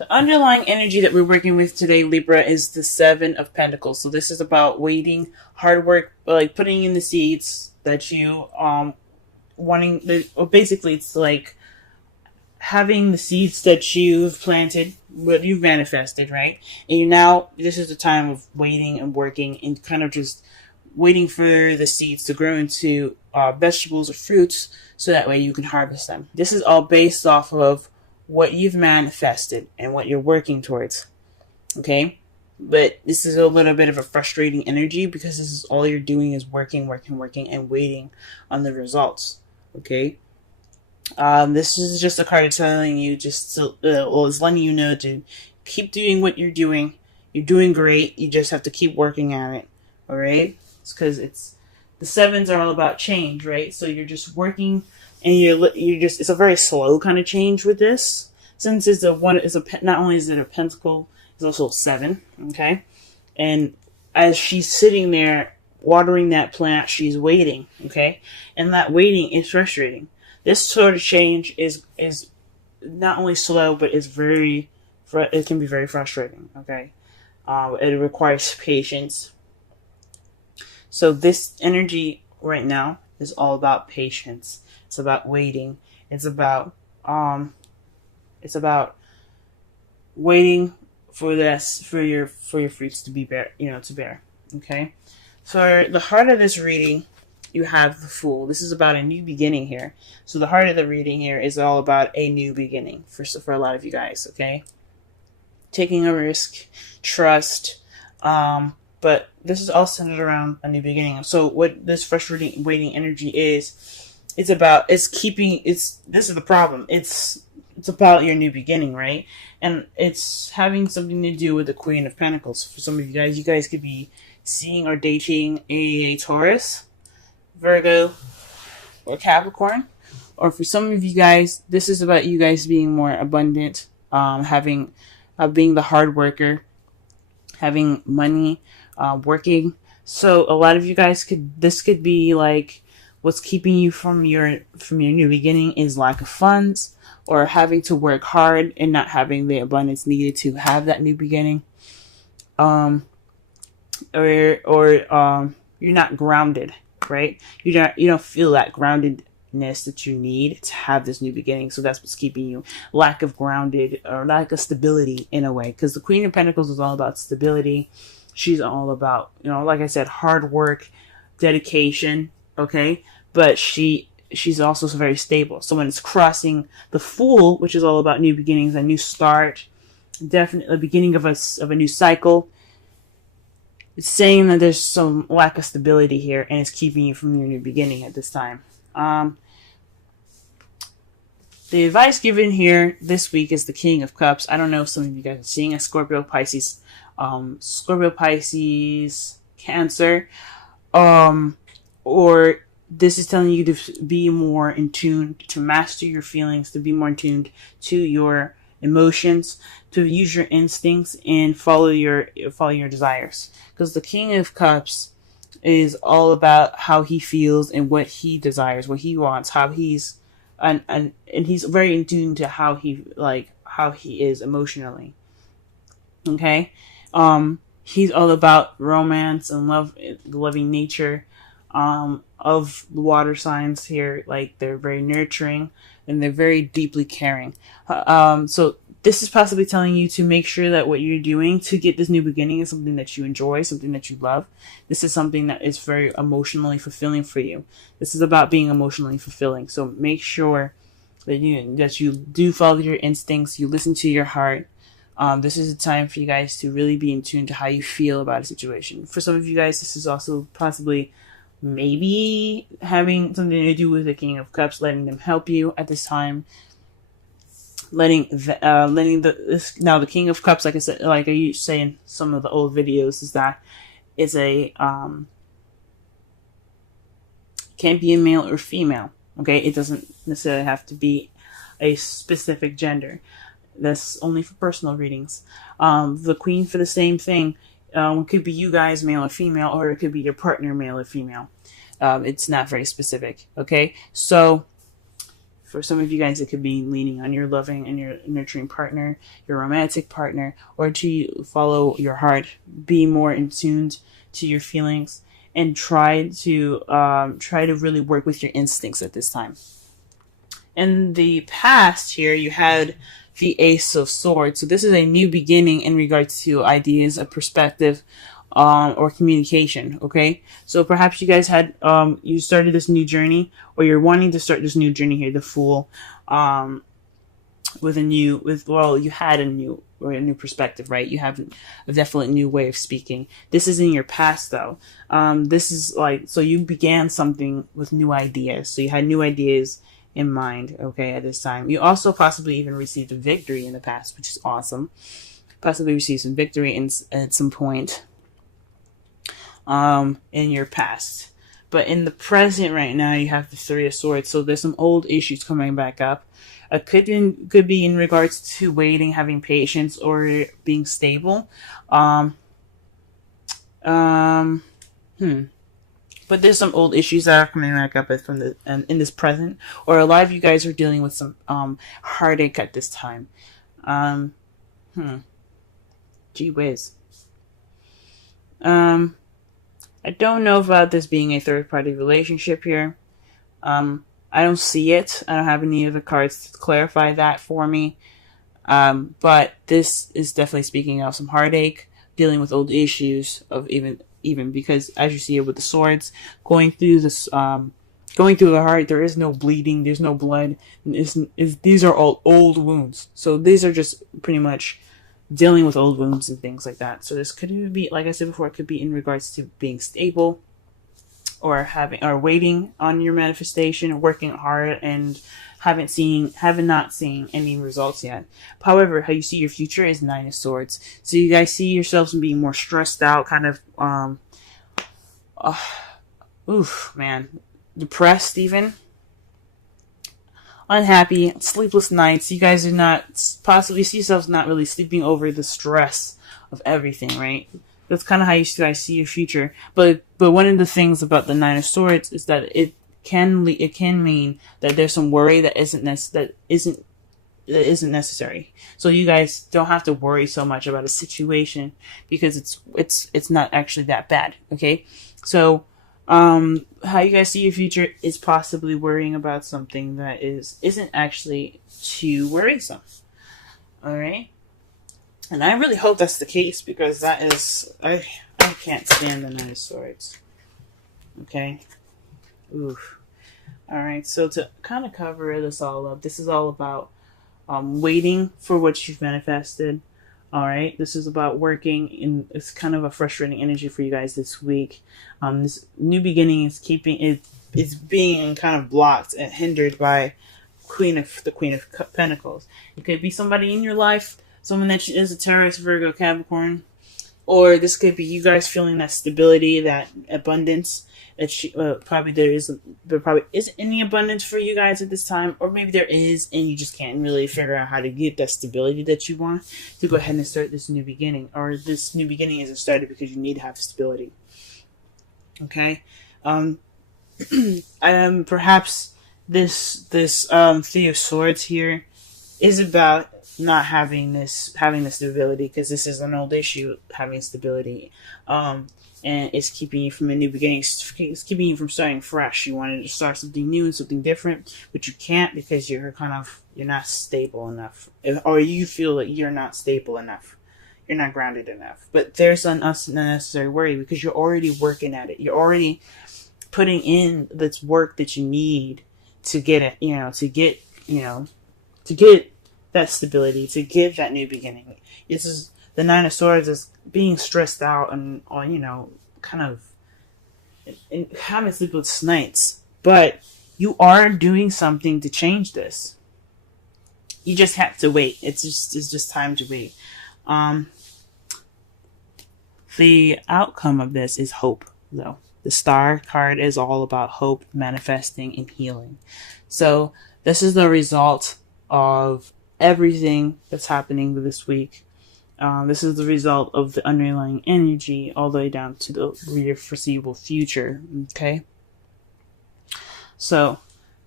The underlying energy that we're working with today, Libra, is the Seven of Pentacles. So this is about waiting, hard work, like putting in the seeds that you wanting. Or basically, it's like having the seeds that you've planted, what you've manifested, right? And you now, this is the time of waiting and working and kind of just waiting for the seeds to grow into vegetables or fruits so that way you can harvest them. This is all based off of what you've manifested and what you're working towards. Okay? But this is a little bit of a frustrating energy because this is all you're doing is working, working, working, and waiting on the results. Okay? This is just a card telling you just to, well, it's letting you know to keep doing what you're doing. You're doing great. You just have to keep working at it. All right? It's because it's the sevens are all about change, right? So you're just working, and you're just, it's a very slow kind of change with this, since it's a one, it's a, not only is it a pentacle, it's also a seven. Okay, and as she's sitting there watering that plant, she's waiting. Okay, and that waiting is frustrating. This sort of change is not only slow, but it's it can be very frustrating. Okay, it requires patience. So this energy right now is all about patience. It's about waiting. It's about waiting for this, for your fruits to be bear, to bear. Okay. For the heart of this reading, you have the Fool. This is about a new beginning here. So the heart of the reading here is all about a new beginning for a lot of you guys. Okay. Taking a risk, trust, but this is all centered around a new beginning. So what this frustrating waiting energy is, this is the problem. It's about your new beginning, right? And it's having something to do with the Queen of Pentacles. For some of you guys could be seeing or dating a Taurus, Virgo, or Capricorn. Or for some of you guys, this is about you guys being more abundant, being the hard worker, having money, working. So a lot of you guys this could be like what's keeping you from your new beginning is lack of funds, or having to work hard and not having the abundance needed to have that new beginning. Or you're not grounded, right? You don't feel that groundedness that you need to have this new beginning. So that's what's keeping you, lack of grounded or lack of stability in a way. Because the Queen of Pentacles is all about stability. She's all about, like I said, hard work, dedication. Okay. But she's also very stable. So when it's crossing the Fool, which is all about new beginnings, a new start, definitely the beginning of a new cycle, it's saying that there's some lack of stability here, and it's keeping you from your new beginning at this time. The advice given here this week is the King of Cups. I don't know if some of you guys are seeing a Scorpio, Pisces, Cancer, or this is telling you to be more in tune, to master your feelings, to be more in tune to your emotions, to use your instincts and follow your desires. Because the King of Cups is all about how he feels and what he desires, what he wants, how he's and he's very in tune to how he is emotionally. Okay? He's all about romance and love, the loving nature of the water signs here. Like, they're very nurturing and they're very deeply caring. So this is possibly telling you to make sure that what you're doing to get this new beginning is something that you enjoy, something that you love. This is something that is very emotionally fulfilling for you. This is about being emotionally fulfilling. So make sure that you do follow your instincts, you listen to your heart. This is a time for you guys to really be in tune to how you feel about a situation. For some of you guys, this is also possibly maybe having something to do with the King of Cups, letting them help you at this time. Now the King of Cups, like I said, like I used to say in some of the old videos, is that it's a can't be a male or female. Okay, it doesn't necessarily have to be a specific gender. That's only for personal readings. The Queen, for the same thing, it could be you guys, male or female, or it could be your partner, male or female. It's not very specific. Okay, so For some of you guys, it could be leaning on your loving and your nurturing partner, your romantic partner, or to follow your heart, be more in tune to your feelings, and try to really work with your instincts at this time. In the past here, you had the Ace of Swords. So this is a new beginning in regards to ideas, a perspective, or communication. Okay. So perhaps you guys had, you started this new journey, or you're wanting to start this new journey here, the Fool, you had a new perspective, right? You have a definite new way of speaking. This is in your past though. This is like, so you began something with new ideas. So you had new ideas in mind, okay, at this time. You also possibly even received a victory in the past, which is awesome. Possibly received some victory at some point in your past. But in the present right now, you have the Three of Swords. So there's some old issues coming back up. It could be in regards to waiting, having patience, or being stable. But there's some old issues that are coming back up in this present, or a lot of you guys are dealing with some heartache at this time. Gee whiz. I don't know about this being a third-party relationship here. I don't see it. I don't have any of the cards to clarify that for me. But this is definitely speaking of some heartache, dealing with old issues of even because, as you see it with the swords, going through the heart, there is no bleeding, there's no blood. These are all old wounds. So these are just pretty much dealing with old wounds and things like that. So this could even be, like I said before, it could be in regards to being stable, or waiting on your manifestation, working hard, and haven't not seen any results yet. However, how you see your future is Nine of Swords. So you guys see yourselves being more stressed out, kind of depressed even. Unhappy, sleepless nights. You guys do not possibly see yourselves not really sleeping over the stress of everything, right? That's kind of how you guys see your future. But one of the things about the Nine of Swords is that it can mean that there's some worry that isn't necessary. So you guys don't have to worry so much about a situation because it's not actually that bad. Okay, so how you guys see your future is possibly worrying about something that isn't actually too worrisome. All right. And I really hope that's the case, because that is, I can't stand the Nine of Swords. Okay. Oof. Alright, so to kind of cover this all up, this is all about waiting for what you've manifested. Alright, this is about working it's kind of a frustrating energy for you guys this week. This new beginning is it's being kind of blocked and hindered by the Queen of Pentacles. It could be somebody in your life, someone that is a Taurus, Virgo, Capricorn, or this could be you guys feeling that stability, that abundance that there probably isn't any abundance for you guys at this time, or maybe there is and you just can't really figure out how to get that stability that you want to go ahead and start this new beginning, or this new beginning isn't started because you need to have stability. Okay, perhaps this Three of Swords here is about not having the stability, because this is an old issue, having stability, and it's keeping you from a new beginning. It's keeping you from starting fresh. You wanted to start something new and something different, but you can't because you're not stable enough, or you feel that you're not stable enough. You're not grounded enough. But there's an unnecessary worry, because you're already working at it. You're already putting in this work that you need to get it, to get that stability, to get that new beginning. This is the Nine of Swords is being stressed out and kind of having sleepless nights. But you are doing something to change this. You just have to wait. It's just time to wait. The outcome of this is hope, though. The Star card is all about hope, manifesting, and healing. So this is the result of everything that's happening this week. This is the result of the underlying energy all the way down to your foreseeable future. Okay? So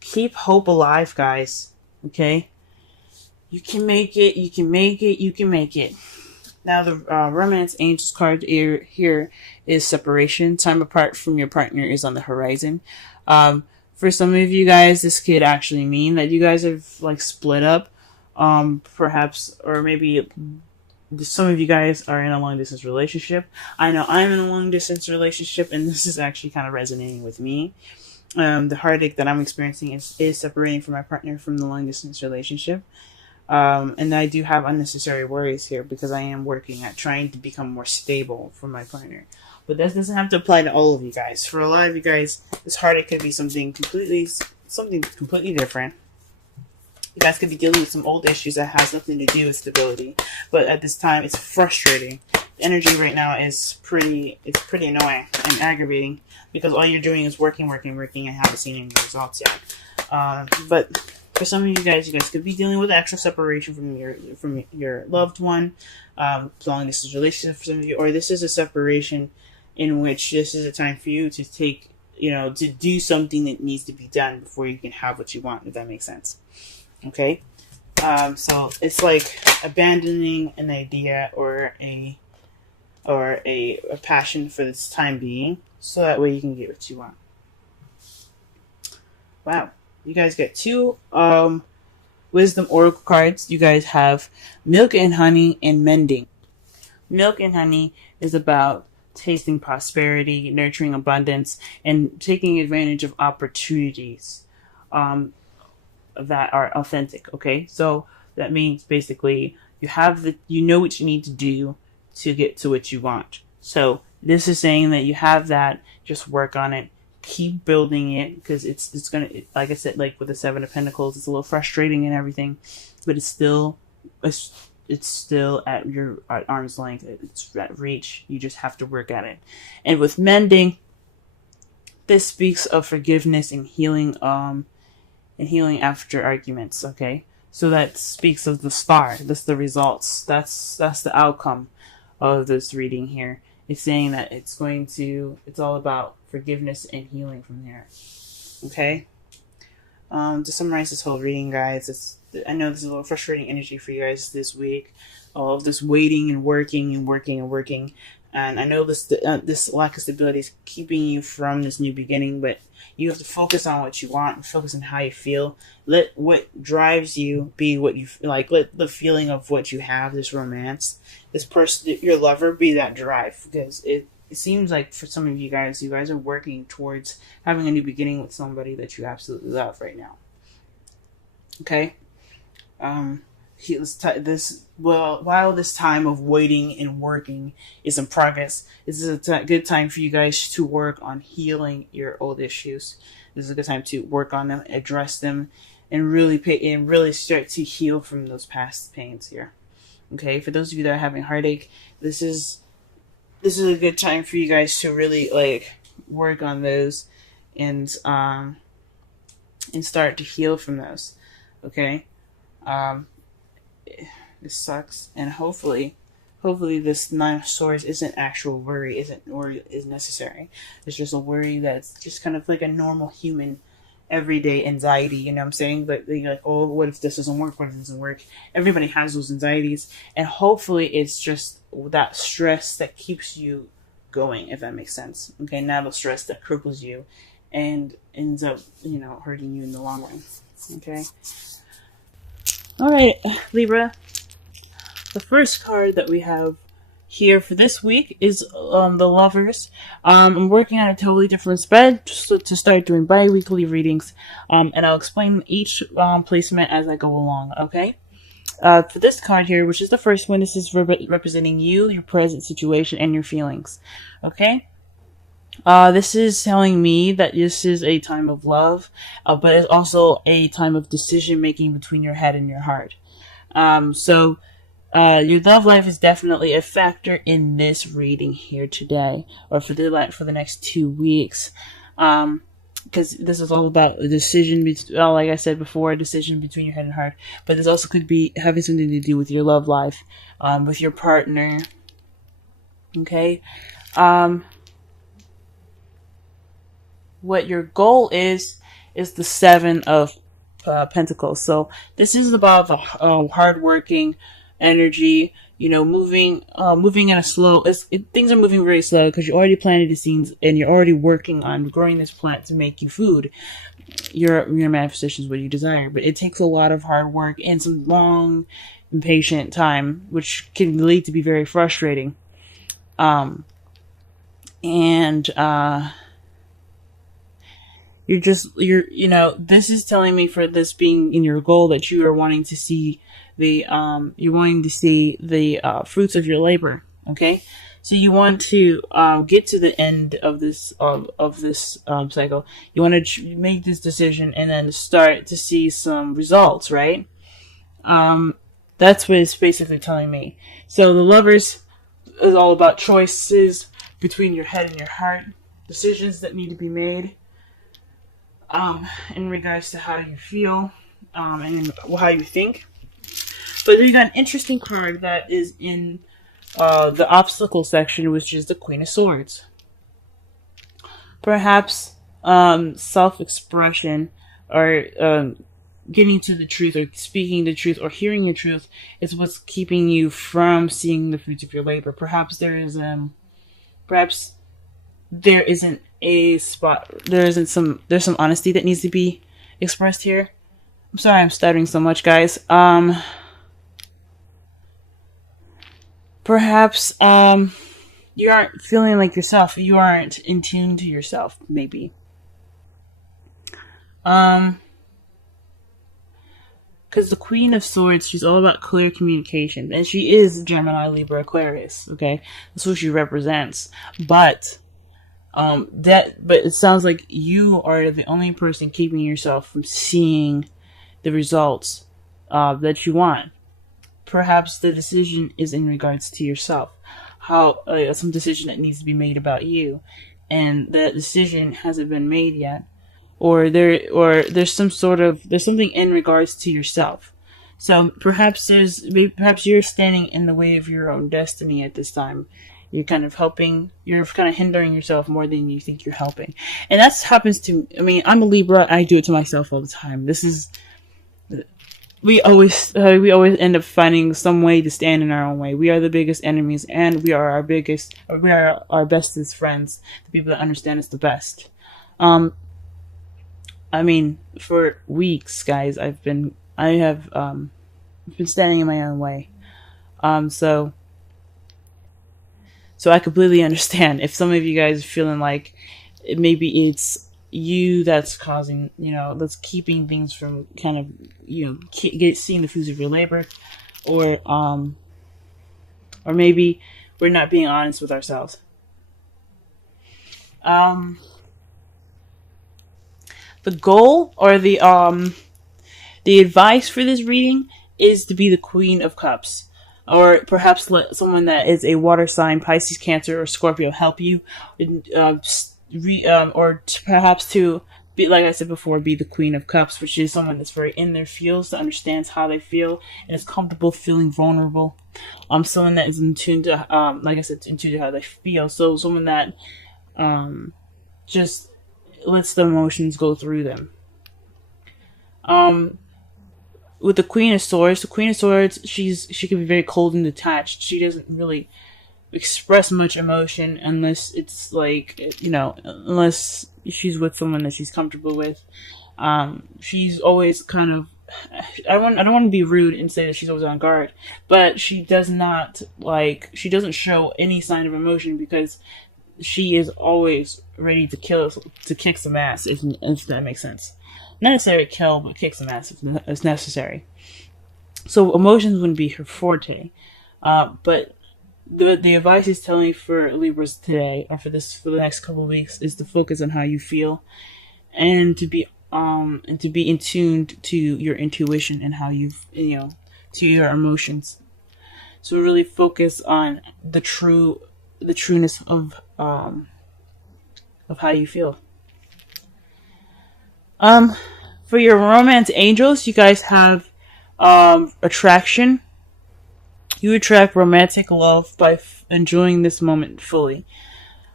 Keep hope alive, guys. Okay? You can make it, you can make it, you can make it. Now, the Romance Angels card here is separation. Time apart from your partner is on the horizon. For some of you guys, this could actually mean that you guys have, like, split up. Perhaps, or maybe some of you guys are in a long distance relationship. I know I'm in a long distance relationship, and this is actually kind of resonating with me. The heartache that I'm experiencing is separating from my partner from the long distance relationship. And I do have unnecessary worries here because I am working at trying to become more stable for my partner. But that doesn't have to apply to all of you guys. For a lot of you guys, this heartache could be something completely different. You guys could be dealing with some old issues that has nothing to do with stability. But at this time, it's frustrating. The energy right now is pretty annoying and aggravating because all you're doing is working, and haven't seen any results yet. But for some of you guys could be dealing with actual separation from your loved one, long distance relationship for some of you, or this is a separation in which this is a time for you to take, to do something that needs to be done before you can have what you want, if that makes sense. Okay? So it's like abandoning an idea or a passion for this time being, so that way you can get what you want. Wow. You guys get 2 Wisdom Oracle cards. You guys have Milk and Honey and Mending. Milk and Honey is about tasting prosperity, nurturing abundance, and taking advantage of opportunities that are authentic. Okay, so that means basically you know what you need to do to get to what you want. So this is saying that you have that. Just work on it. Keep building it, because it's gonna, like I said, like with the 7 of Pentacles, it's a little frustrating and everything, but it's still at arm's length. It's at reach. You just have to work at it. And with Mending, this speaks of forgiveness and healing after arguments. Okay, so that speaks of the star. That's the results. That's the outcome of this reading here. It's saying that it's all about forgiveness and healing from there. Okay? To summarize this whole reading, guys, I know this is a little frustrating energy for you guys this week. All of this waiting and working. And I know this lack of stability is keeping you from this new beginning, but you have to focus on what you want and focus on how you feel. Let what drives you be what you like. Let the feeling of what you have, this romance, this person, your lover, be that drive. Because it seems like for some of you guys are working towards having a new beginning with somebody that you absolutely love right now. Okay? While this time of waiting and working is in progress, this is a good time for you guys to work on healing your old issues. This is a good time to work on them, address them, and really start to heal from those past pains here. Okay, for those of you that are having heartache, this is a good time for you guys to really work on those and start to heal from those. Okay. This sucks, and hopefully this 9 of Swords isn't actual worry, is necessary. It's just a worry that's just kind of like a normal human everyday anxiety, you know what I'm saying? But you're like, oh, what if this doesn't work? What if it doesn't work? Everybody has those anxieties, and hopefully it's just that stress that keeps you going, if that makes sense. Okay, not the stress that cripples you and ends up, hurting you in the long run. Okay. All right, Libra. The first card that we have here for this week is the Lovers. I'm working on a totally different spread just to start doing bi-weekly readings, and I'll explain each placement as I go along, okay? For this card here, which is the first one, this is representing you, your present situation, and your feelings, okay? This is telling me that this is a time of love, but it's also a time of decision making between your head and your heart. Your love life is definitely a factor in this reading here today, or for the next 2 weeks, because this is all about a decision. Like I said before, a decision between your head and heart. But this also could be having something to do with your love life, with your partner. Okay. What your goal is is the Seven of Pentacles. So this is about the hardworking energy. You know, moving in a slow. Things are moving very slow because you already planted the seeds and you're already working on growing this plant to make you food. Your manifestations what you desire, but it takes a lot of hard work and some long, impatient time, which can lead to be very frustrating. And this is telling me for this being in your goal that you are wanting to see the fruits of your labor. Okay, so you want to get to the end of this cycle. You want to make this decision and then start to see some results, right? That's what it's basically telling me. So the Lovers is all about choices between your head and your heart, decisions that need to be made in regards to how you feel and how you think. But then you got an interesting card that is in the obstacle section, which is the Queen of Swords. Perhaps self-expression or getting to the truth or speaking the truth or hearing the truth is what's keeping you from seeing the fruits of your labor. Perhaps there's some honesty that needs to be expressed here. I'm sorry I'm stuttering so much, guys. Perhaps you aren't feeling like yourself. You aren't in tune to yourself, maybe. Because the Queen of Swords, she's all about clear communication, and she is Gemini, Libra, Aquarius. Okay, that's what she represents. But it sounds like you are the only person keeping yourself from seeing the results that you want. Perhaps the decision is in regards to yourself. Some decision that needs to be made about you, and that decision hasn't been made yet, or there's something in regards to yourself. So perhaps you're standing in the way of your own destiny at this time. You're kind of hindering yourself more than you think you're helping, and that happens to. I mean, I'm a Libra. I do it to myself all the time. We always end up finding some way to stand in our own way. We are the biggest enemies, and we are our bestest friends, the people that understand us the best. I mean, for weeks, guys, I have been standing in my own way. So I completely understand if some of you guys are feeling like maybe it's you that's causing, that's keeping things from kind of, seeing the fruits of your labor, or maybe we're not being honest with ourselves. The goal or the advice for this reading is to be the Queen of Cups, or perhaps let someone that is a water sign, Pisces, Cancer, or Scorpio help you. Or perhaps to be, like I said before, be the Queen of Cups, which is someone that's very in their feels, that understands how they feel and is comfortable feeling vulnerable. Someone that is in tune to, like I said, in tune to how they feel. So someone that just lets the emotions go through them. With the Queen of Swords, she can be very cold and detached. She doesn't really express much emotion unless it's like, unless she's with someone that she's comfortable with. She's always kind of, I don't want to be rude and say that she's always on guard, but she doesn't show any sign of emotion because she is always ready to kick some ass, if that makes sense. Not necessarily kill, but kick some ass if necessary. So emotions wouldn't be her forte, but the advice he's telling me for Libras today, or for the next couple of weeks, is to focus on how you feel, and to be in tune to your intuition and how to your emotions. So really focus on the trueness of how you feel. For your romance angels, you guys have attraction. You attract romantic love by enjoying this moment fully.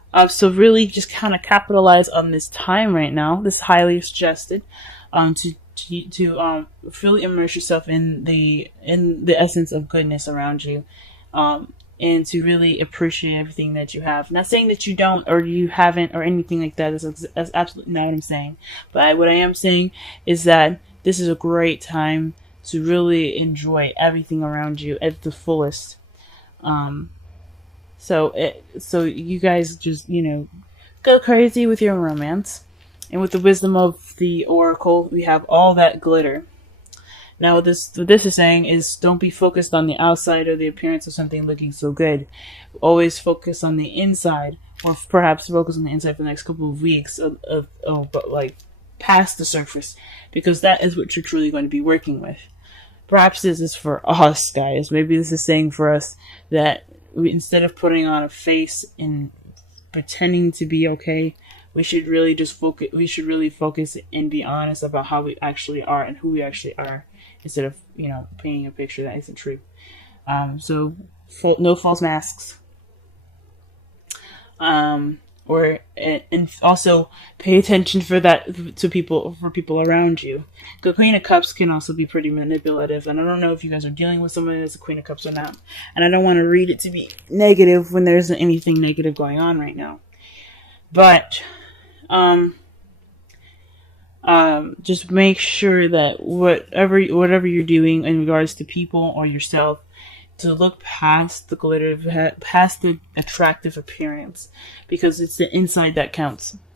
So really just kind of capitalize on this time right now. This is highly suggested, to really immerse yourself in the essence of goodness around you, and to really appreciate everything that you have. Not saying that you don't or you haven't or anything like that. That's absolutely not what I'm saying. But what I am saying is that this is a great time to really enjoy everything around you at the fullest. Um, so you guys just, go crazy with your romance. And with the wisdom of the oracle, we have all that glitter. Now, what this is saying is don't be focused on the outside or the appearance of something looking so good. Always focus on the inside, or perhaps focus on the inside for the next couple of weeks but like past the surface, because that is what you're truly going to be working with. Perhaps this is for us, guys. Maybe this is saying for us that instead of putting on a face and pretending to be okay, we should really just focus. We should really focus and be honest about how we actually are and who we actually are, instead of painting a picture that isn't true. So no false masks. And also pay attention for that to people around you. The Queen of Cups can also be pretty manipulative, and I don't know if you guys are dealing with someone that's a Queen of Cups or not. And I don't want to read it to be negative when there isn't anything negative going on right now. But just make sure that whatever you're doing in regards to people or yourself, to look past the glitter, past the attractive appearance, because it's the inside that counts.